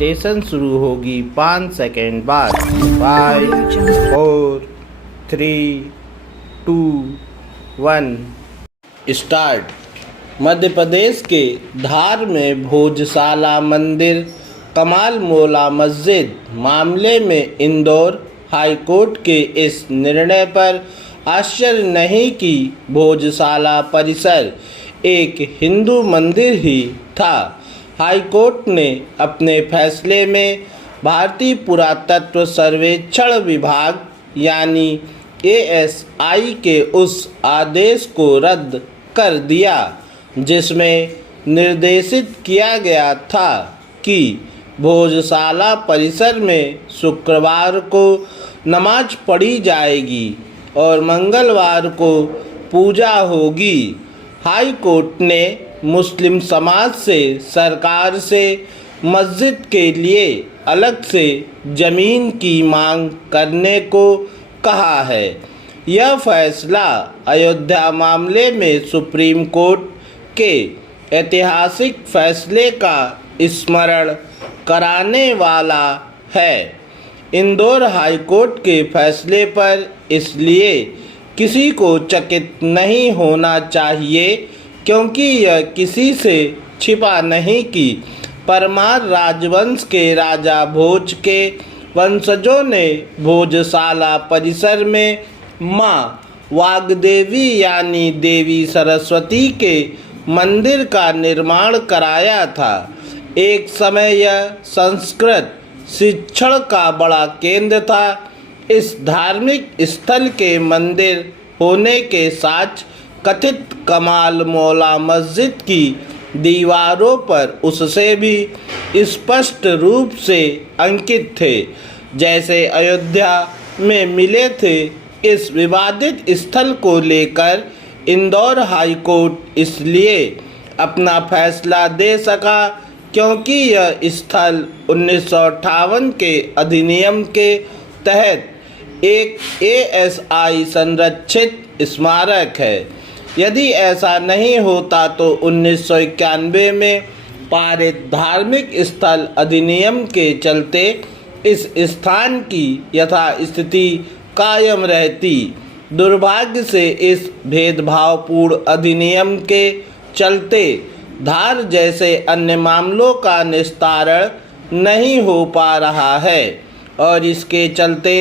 Meditation शुरू होगी 5 second बाद। 5 4 3 2 1 स्टार्ट। मध्य प्रदेश के धार में भोजशाला मंदिर कमाल मौला मस्जिद मामले में इंदौर हाईकोर्ट के इस निर्णय पर आश्चर्य नहीं कि भोजशाला परिसर एक हिंदू मंदिर ही था। हाईकोर्ट ने अपने फैसले में भारतीय पुरातत्व सर्वेक्षण विभाग यानी ASI के उस आदेश को रद्द कर दिया जिसमें निर्देशित किया गया था कि भोजशाला परिसर में शुक्रवार को नमाज पढ़ी जाएगी और मंगलवार को पूजा होगी। हाई कोर्ट ने मुस्लिम समाज से सरकार से मस्जिद के लिए अलग से ज़मीन की मांग करने को कहा है। यह फैसला अयोध्या मामले में सुप्रीम कोर्ट के ऐतिहासिक फैसले का स्मरण कराने वाला है। इंदौर हाई कोर्ट के फैसले पर इसलिए किसी को चकित नहीं होना चाहिए क्योंकि यह किसी से छिपा नहीं कि परमार राजवंश के राजा भोज के वंशजों ने भोजशाला परिसर में माँ वाग्देवी यानी देवी सरस्वती के मंदिर का निर्माण कराया था। एक समय यह संस्कृत शिक्षण का बड़ा केंद्र था। इस धार्मिक स्थल के मंदिर होने के साथ कथित कमाल मौला मस्जिद की दीवारों पर उससे भी स्पष्ट रूप से अंकित थे जैसे अयोध्या में मिले थे। इस विवादित स्थल को लेकर इंदौर हाई कोर्ट इसलिए अपना फैसला दे सका क्योंकि यह स्थल 1958 के अधिनियम के तहत एक ASI संरक्षित स्मारक है। यदि ऐसा नहीं होता तो 1991 में पारित धार्मिक स्थल अधिनियम के चलते इस स्थान की यथास्थिति कायम रहती। दुर्भाग्य से इस भेदभावपूर्ण अधिनियम के चलते धार जैसे अन्य मामलों का निस्तारण नहीं हो पा रहा है और इसके चलते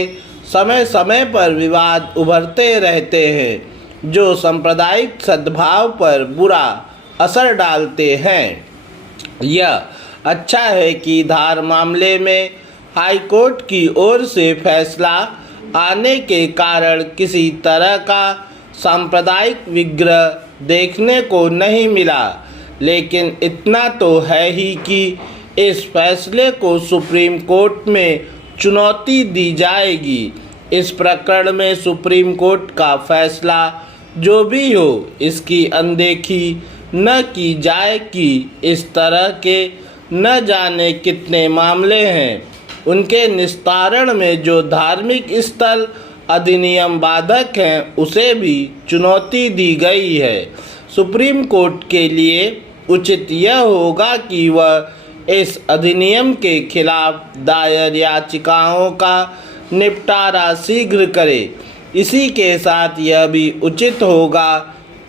समय समय पर विवाद उभरते रहते हैं जो सांप्रदायिक सद्भाव पर बुरा असर डालते हैं। यह अच्छा है कि धार मामले में हाई कोर्ट की ओर से फैसला आने के कारण किसी तरह का सांप्रदायिक विग्रह देखने को नहीं मिला, लेकिन इतना तो है ही कि इस फैसले को सुप्रीम कोर्ट में चुनौती दी जाएगी। इस प्रकरण में सुप्रीम कोर्ट का फैसला जो भी हो इसकी अनदेखी न की जाए कि इस तरह के न जाने कितने मामले हैं। उनके निस्तारण में जो धार्मिक स्थल अधिनियम बाधक हैं उसे भी चुनौती दी गई है। सुप्रीम कोर्ट के लिए उचित यह होगा कि वह इस अधिनियम के खिलाफ दायर याचिकाओं का निपटारा शीघ्र करे। इसी के साथ यह भी उचित होगा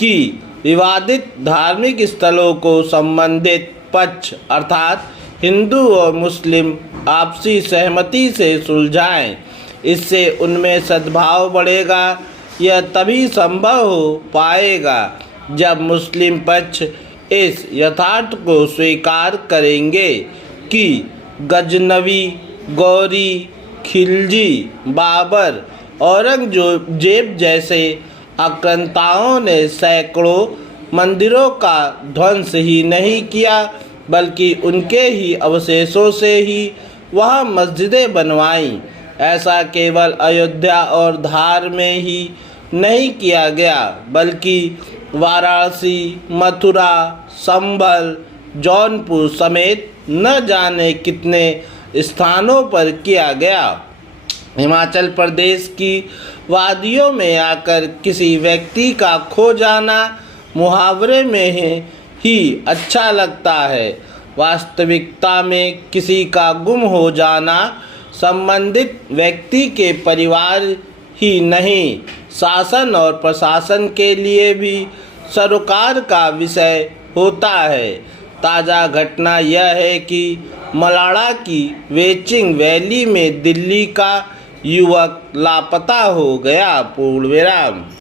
कि विवादित धार्मिक स्थलों को संबंधित पक्ष अर्थात हिंदू और मुस्लिम आपसी सहमति से सुलझाएं। इससे उनमें सद्भाव बढ़ेगा। यह तभी संभव हो पाएगा जब मुस्लिम पक्ष इस यथार्थ को स्वीकार करेंगे कि गजनवी, गौरी, खिलजी, बाबर, औरंगजेब जैसे आक्रांताओं ने सैकड़ों मंदिरों का ध्वंस ही नहीं किया बल्कि उनके ही अवशेषों से ही वहाँ मस्जिदें बनवाईं। ऐसा केवल अयोध्या और धार में ही नहीं किया गया बल्कि वाराणसी, मथुरा, संभल, जौनपुर समेत न जाने कितने स्थानों पर किया गया। हिमाचल प्रदेश की वादियों में आकर किसी व्यक्ति का खो जाना मुहावरे में ही अच्छा लगता है। वास्तविकता में किसी का गुम हो जाना संबंधित व्यक्ति के परिवार ही नहीं, शासन और प्रशासन के लिए भी सरोकार का विषय होता है। ताज़ा घटना यह है कि मलाड़ा की वेचिंग वैली में दिल्ली का युवक लापता हो गया। पूर्ण विराम।